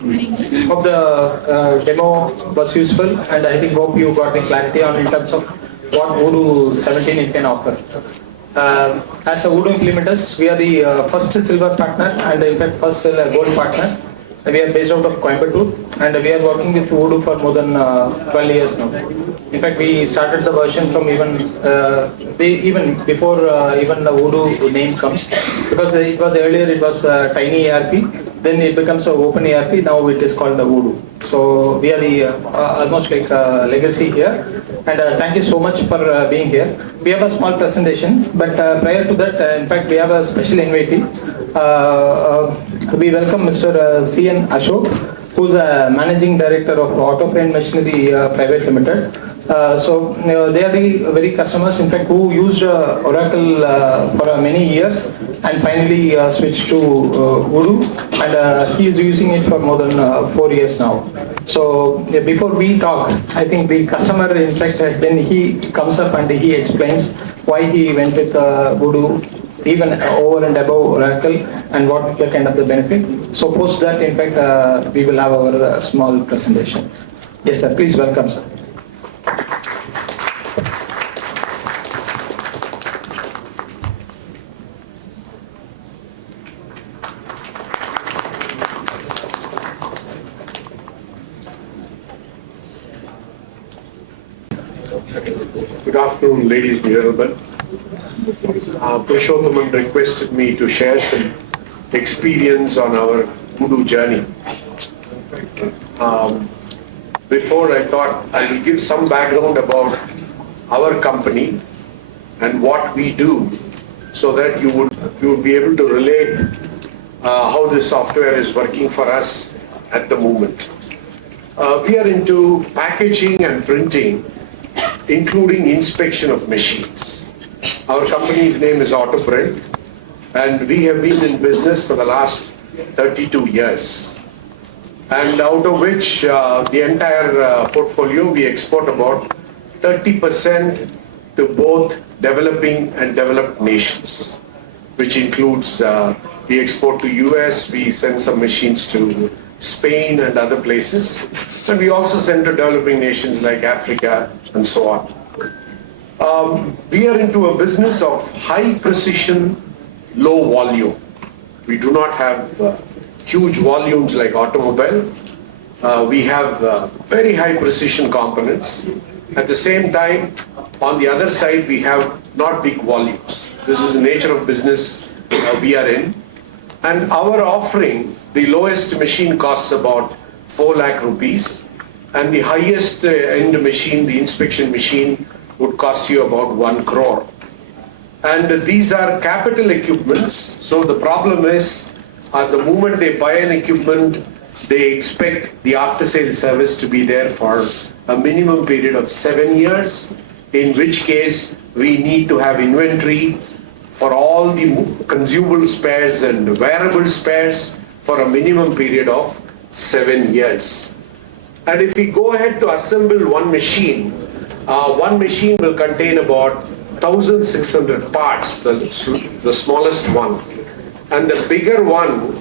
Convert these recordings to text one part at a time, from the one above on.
Hope the demo was useful, and I think hope you got the clarity on in terms of what Odoo 17 it can offer. As a Oodu Implementers, we are the first silver partner and in fact first gold partner. We are based out of Coimbatore and we are working with Odoo for more than 12 years now. In fact, we started the version from even before even the Odoo name comes, because it was earlier it was tiny ERP, then it becomes an open ERP, now it is called the Odoo. So we are the almost like legacy here, and thank you so much for being here. We have a small presentation, but prior to that, in fact, we have a special invitee. We welcome Mr. C.N. Ashok, who is a Managing Director of Autoprint Machinery Pvt Ltd. So they are the very customers, in fact, who used Oracle for many years and finally switched to Odoo, and he is using it for more than 4 years now. So before we talk, I think the customer, in fact, then he comes up and he explains why he went with Odoo, even over and above Oracle, and what the kind of the benefit. So post that, in fact, we will have our small presentation. Yes, sir. Please welcome, sir. Good afternoon, ladies and gentlemen. Purushottam requested me to share some experience on our Odoo journey. Before, I thought I will give some background about our company and what we do, so that you would be able to relate how the software is working for us at the moment. We are into packaging and printing, including inspection of machines. Our company's name is Autoprint, and we have been in business for the last 32 years. And out of which the entire portfolio, we export about 30% to both developing and developed nations, which includes we export to US, we send some machines to Spain and other places, and we also send to developing nations like Africa and so on. We are into a business of high precision, low volume. We do not have huge volumes like automobile. We have very high precision components. At the same time, on the other side, we have not big volumes. This is the nature of business we are in. And our offering, the lowest machine costs about 4 lakh rupees, and the highest end machine, the inspection machine, would cost you about 1 crore. And these are capital equipments, so the problem is, at the moment they buy an equipment, they expect the after-sales service to be there for a minimum period of 7 years, in which case we need to have inventory for all the consumable spares and wearable spares for a minimum period of 7 years. And if we go ahead to assemble one machine will contain about 1,600 parts, the smallest one. And the bigger one,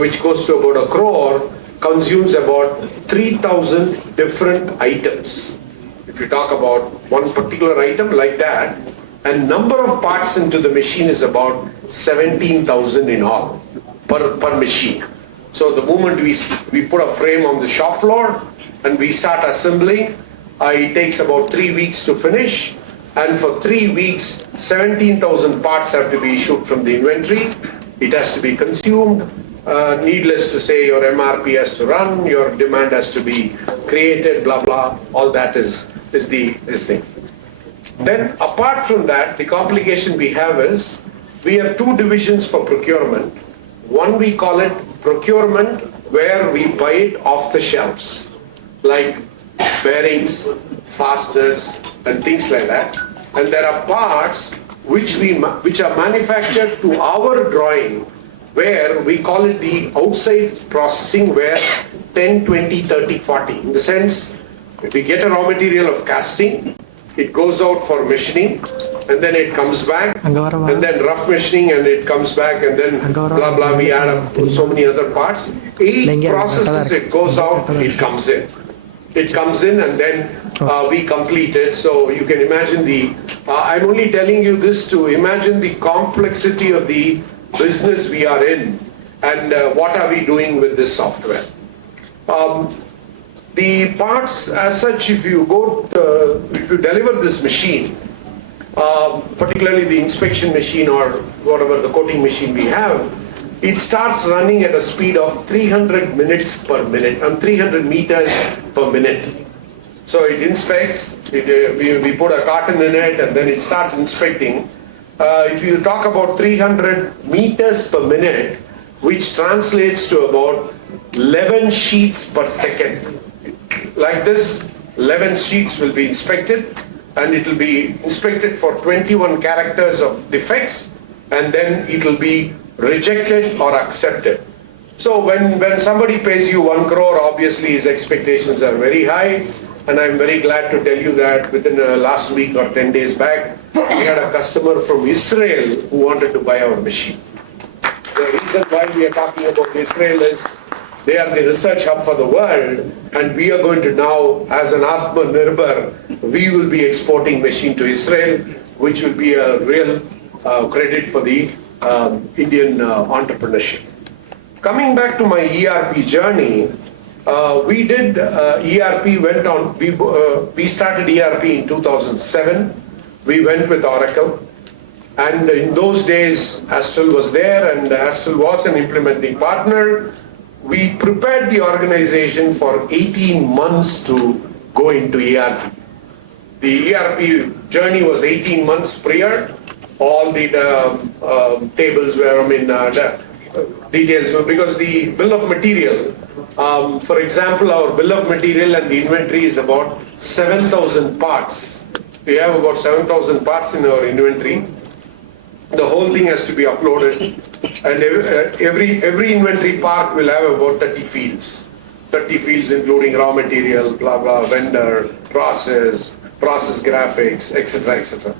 which goes to about 1 crore, consumes about 3,000 different items. If you talk about one particular item like that, and number of parts into the machine is about 17,000 in all per machine. So the moment we put a frame on the shop floor and we start assembling, it takes about 3 weeks to finish, and for 3 weeks 17,000 parts have to be issued from the inventory. It has to be consumed. Needless to say, your MRP has to run, your demand has to be created, blah blah, all that is this thing. Then apart from that, the complication we have is, we have 2 divisions for procurement. One, we call it procurement, where we buy it off the shelves, like bearings, fasteners, and things like that. And there are parts which are manufactured to our drawing, where we call it the outside processing, where 10, 20, 30, 40. In the sense, if we get a raw material of casting, it goes out for machining, and then it comes back, and then rough machining, and it comes back, and then blah blah, we add up so many other parts. 8 processes it goes out, it comes in. It comes in and then we complete it. So you can imagine I'm only telling you this to imagine the complexity of the business we are in and what are we doing with this software. The parts as such, if you deliver this machine, particularly the inspection machine or whatever the coating machine we have, it starts running at a speed of 300 minutes per minute and 300 meters per minute. So it inspects, we put a carton in it and then it starts inspecting. If you talk about 300 meters per minute, which translates to about 11 sheets per second. Like this, 11 sheets will be inspected and it will be inspected for 21 characters of defects and then it will be rejected or accepted. So when somebody pays you 1 crore, obviously his expectations are very high, and I'm very glad to tell you that within last week or 10 days back, we had a customer from Israel who wanted to buy our machine. The reason why we are talking about Israel is they are the research hub for the world, and we are going to now, as an Atmanirbhar, we will be exporting machine to Israel, which will be a real credit for the Indian entrepreneurship. Coming back to my ERP journey, we did ERP, we started ERP in 2007. We went with Oracle. And in those days, Astral was there and Astral was an implementing partner. We prepared the organization for 18 months to go into ERP. The ERP journey was 18 months prior. All the tables were, details, because the bill of material, for example, our bill of material and the inventory is about 7,000 parts. We have about 7,000 parts in our inventory. The whole thing has to be uploaded, and every inventory part will have about 30 fields. 30 fields including raw material, blah, blah, vendor, process graphics, etc., etc.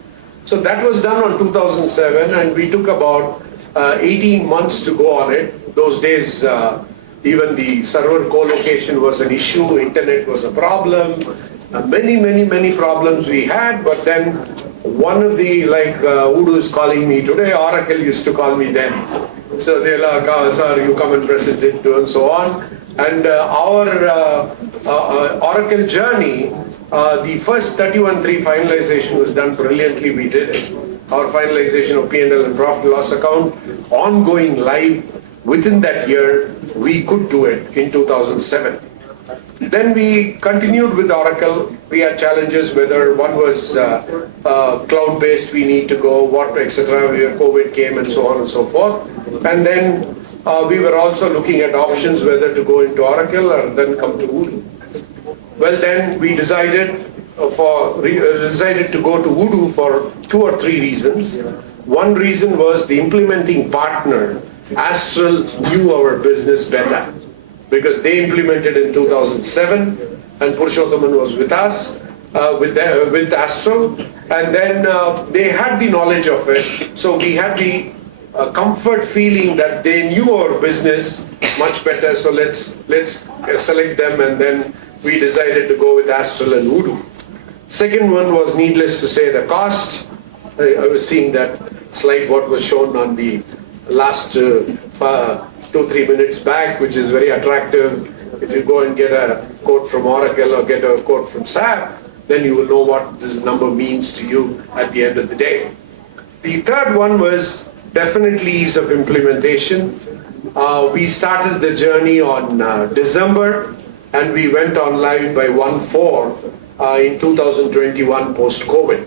So that was done on 2007, and we took about 18 months to go on it. Those days, even the server co-location was an issue, internet was a problem, many problems we had, but then one of the, like Oodu is calling me today, Oracle used to call me then. So they're like, oh, sir, you come and present it to, and so on. And our Oracle journey, the first 31.3 finalization was done brilliantly, we did it. Our finalization of P&L and profit and loss account, ongoing live within that year, we could do it in 2007. Then we continued with Oracle. We had challenges, whether one was cloud-based, we need to go, what, etc. COVID came and so on and so forth. And then we were also looking at options, whether to go into Oracle or then come to Oodu. Well, then we decided to go to Oodu for 2 or 3 reasons. One reason was the implementing partner, Astral, knew our business better, because they implemented in 2007 and Purushothaman was with us, with Astral, and then they had the knowledge of it. So we had the comfort feeling that they knew our business much better, so let's select them, and then we decided to go with Astral and Oodu. Second one was, needless to say, the cost. I was seeing that slide what was shown on the last 2-3 minutes back, which is very attractive. If you go and get a quote from Oracle or get a quote from SAP, then you will know what this number means to you at the end of the day. The third one was definitely ease of implementation. We started the journey on December, and we went on live by 1/4 in 2021 post-COVID.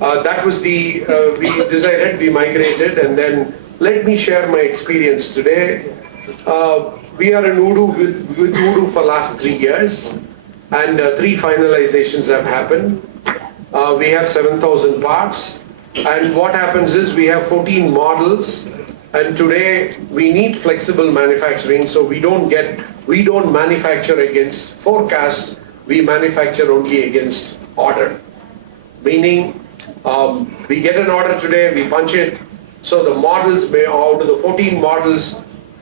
That was we decided, we migrated, and then let me share my experience today. We are in Oodu with Oodu for last 3 years, and 3 finalizations have happened. We have 7,000 parts, and what happens is we have 14 models, and today we need flexible manufacturing, so we don't manufacture against forecast, we manufacture only against order. Meaning, we get an order today, we punch it, so the models out of the 14 models,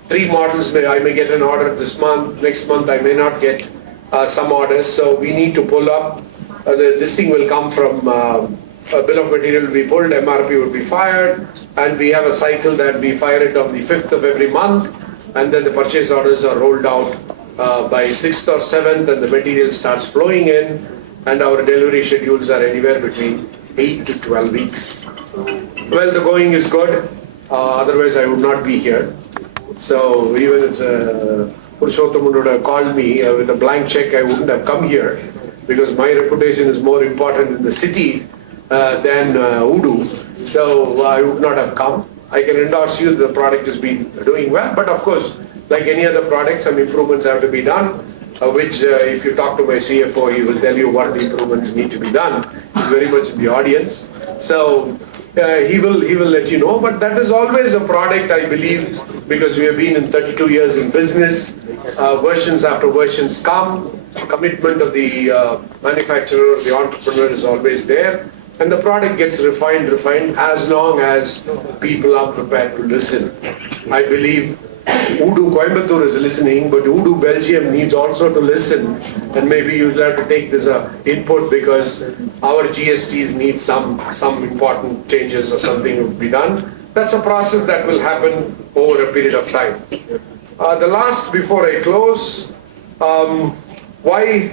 3 models, I may get an order this month, next month I may not get some orders, so we need to pull up. This thing will come from a bill of material will be pulled, MRP will be fired, and we have a cycle that we fire it on the 5th of every month, and then the purchase orders are rolled out by 6th or 7th, and the material starts flowing in, and our delivery schedules are anywhere between 8 to 12 weeks. Well, the going is good, otherwise I would not be here. So even if Purushottam would have called me with a blank check, I wouldn't have come here, because my reputation is more important in the city than Odoo. So I would not have come. I can endorse you that the product has been doing well, but of course, like any other product, some improvements have to be done, which if you talk to my CFO, he will tell you what the improvements need to be done. He's very much in the audience. So he will let you know, but that is always a product, I believe, because we have been in 32 years in business, versions after versions come, commitment of the manufacturer, the entrepreneur is always there, and the product gets refined as long as people are prepared to listen. I believe Oodu Coimbatore is listening, but Oodu Belgium needs also to listen, and maybe you'll have to take this input, because our GSTs need some important changes or something to be done. That's a process that will happen over a period of time. The last, before I close, why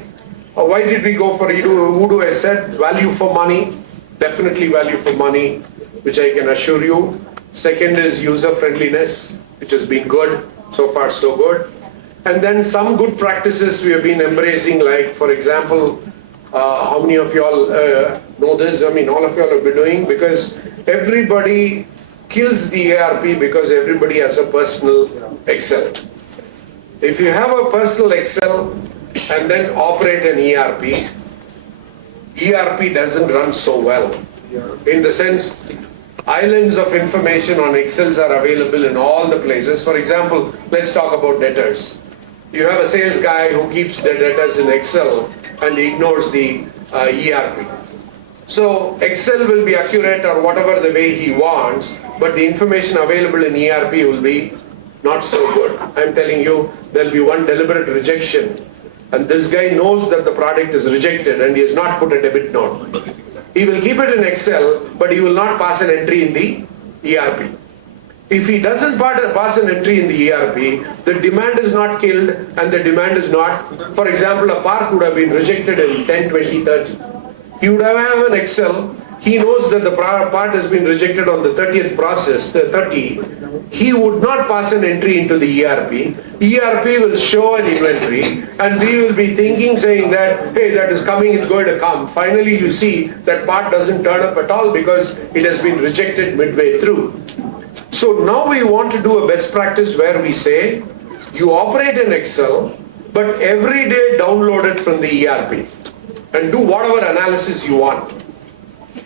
did we go for Oodu? I said value for money, definitely value for money, which I can assure you. Second is user friendliness, which has been good, so far so good. And then some good practices we have been embracing, like for example, how many of y'all know this? I mean, all of y'all have been doing, because everybody kills the ARP because everybody has a personal Excel. If you have a personal Excel and then operate an ERP, ERP doesn't run so well. In the sense, islands of information on Excels are available in all the places. For example, let's talk about debtors. You have a sales guy who keeps the debtors in Excel and ignores the ERP. So Excel will be accurate or whatever the way he wants, but the information available in ERP will be not so good. I'm telling you, there'll be one deliberate rejection, and this guy knows that the product is rejected and he has not put a debit note. He will keep it in Excel, but he will not pass an entry in the ERP. If he doesn't pass an entry in the ERP, the demand is not killed, and the demand is not, for example, a part would have been rejected in 10, 20, 30. He would have an Excel, he knows that the part has been rejected on the 30th process, the 30. He would not pass an entry into the ERP. ERP will show an inventory, and we will be thinking, saying that, hey, that is coming, it's going to come. Finally, you see that part doesn't turn up at all because it has been rejected midway through. So now we want to do a best practice where we say, you operate in Excel, but every day download it from the ERP and do whatever analysis you want.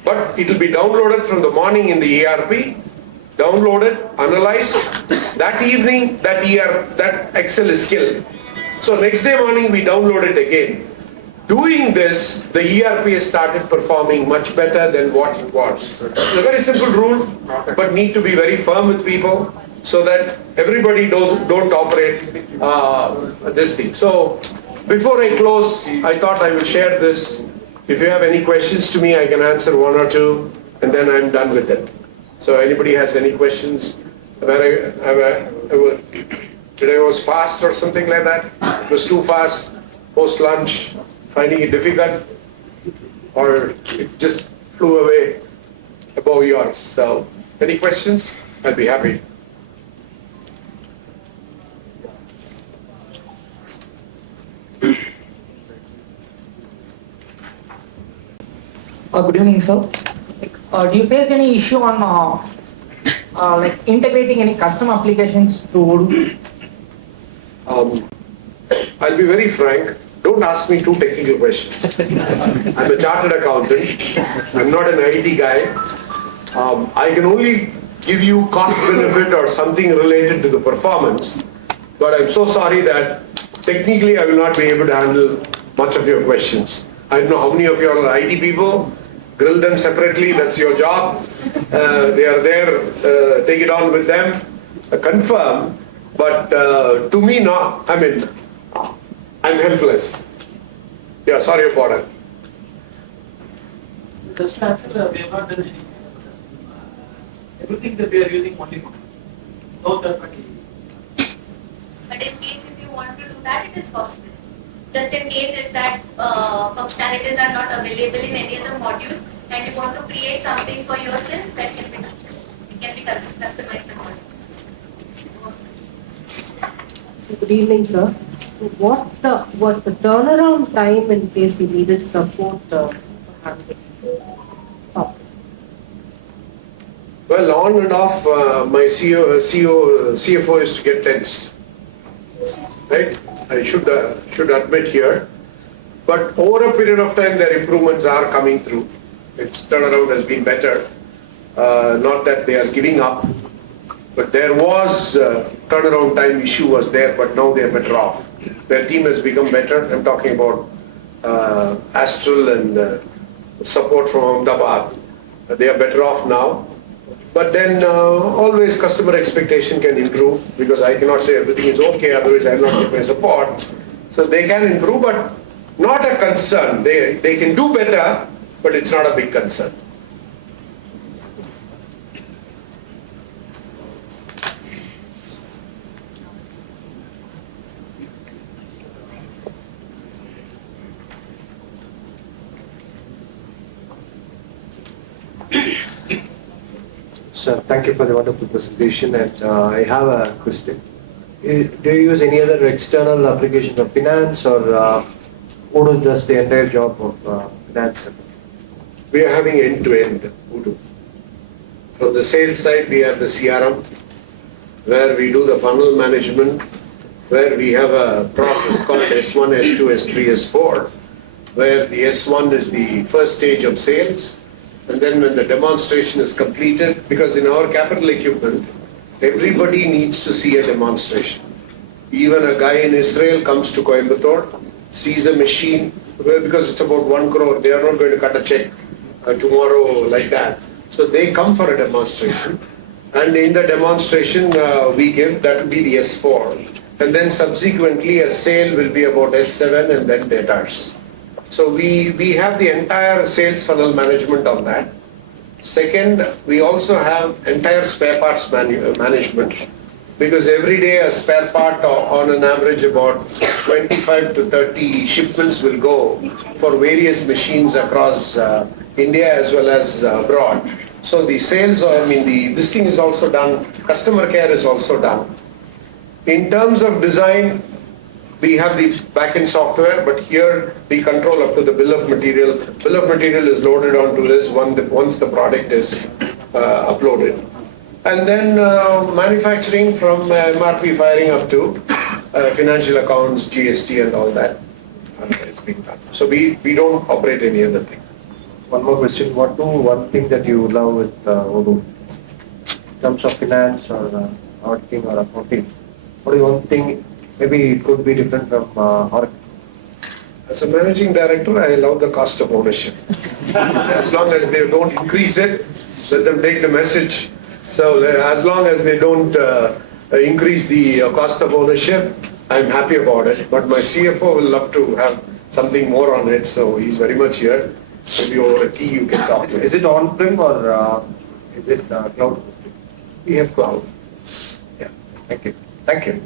But it will be downloaded from the morning in the ERP, downloaded, analyzed. That evening, that Excel is killed. So next day morning, we download it again. Doing this, the ERP has started performing much better than what it was. It's a very simple rule, but need to be very firm with people so that everybody don't operate this thing. So before I close, I thought I will share this. If you have any questions to me, I can answer one or two, and then I'm done with it. So anybody has any questions? Did I was fast or something like that? It was too fast, post-lunch, finding it difficult, or it just flew away above yours. So any questions? I'll be happy. Good evening, sir. Do you face any issue on like integrating any custom applications to Odoo? I'll be very frank. Don't ask me too technical questions. I'm a chartered accountant. I'm not an IT guy. I can only give you cost benefit or something related to the performance. But I'm so sorry that technically I will not be able to handle much of your questions. I don't know how many of you are IT people. Grill them separately, that's your job. They are there, take it on with them. Confirm. But to me, not. I mean, I'm helpless. Yeah, sorry about it. Just to answer, we have not done anything. Everything that we are using only one. No third party. But in case if you want to do that, it is possible. Just in case if that functionalities are not available in any other module and you want to create something for yourself, that can be done. It can be customized. Good evening, sir. What was the turnaround time in case you needed support for handling software? Well, on and off, my CFO is to get tensed. Right? I should admit here. But over a period of time, their improvements are coming through. Its turnaround has been better. Not that they are giving up, but there was turnaround time issue was there, but now they are better off. Their team has become better. I'm talking about Astral and support from Ahmedabad. They are better off now. But then always customer expectation can improve, because I cannot say everything is okay, otherwise I will not get my support. So they can improve, but not a concern. They can do better, but it's not a big concern. Sir, thank you for the wonderful presentation, and I have a question. Do you use any other external applications of finance, or Odoo does the entire job of finance? We are having end-to-end Oodu. From the sales side, we have the CRM, where we do the funnel management, where we have a process called S1, S2, S3, S4, where the S1 is the first stage of sales. And then when the demonstration is completed, because in our capital equipment, everybody needs to see a demonstration. Even a guy in Israel comes to Coimbatore, sees a machine, because it's about 1 crore, they are not going to cut a check tomorrow like that. So they come for a demonstration. And in the demonstration we give, that will be the S4. And then subsequently a sale will be about S7 and then debtors. So we have the entire sales funnel management on that. Second, we also have entire spare parts management, because every day a spare part on an average about 25 to 30 shipments will go for various machines across India as well as abroad. So the sales, this thing is also done, customer care is also done. In terms of design, we have the backend software, but here we control up to the bill of material. Bill of material is loaded onto this once the product is uploaded. And then manufacturing from MRP firing up to financial accounts, GST and all that is being done. So we don't operate any other thing. One more question. One thing that you love with Odoo? In terms of finance or auditing or accounting, what is one thing? Maybe it could be different from Oracle. As a managing director, I love the cost of ownership. As long as they don't increase it, let them take the message. So as long as they don't increase the cost of ownership, I'm happy about it. But my CFO will love to have something more on it, so he's very much here. Maybe over a tea you can talk to him. Is it on-prem or is it cloud? We have cloud. Yeah. Thank you. Thank you.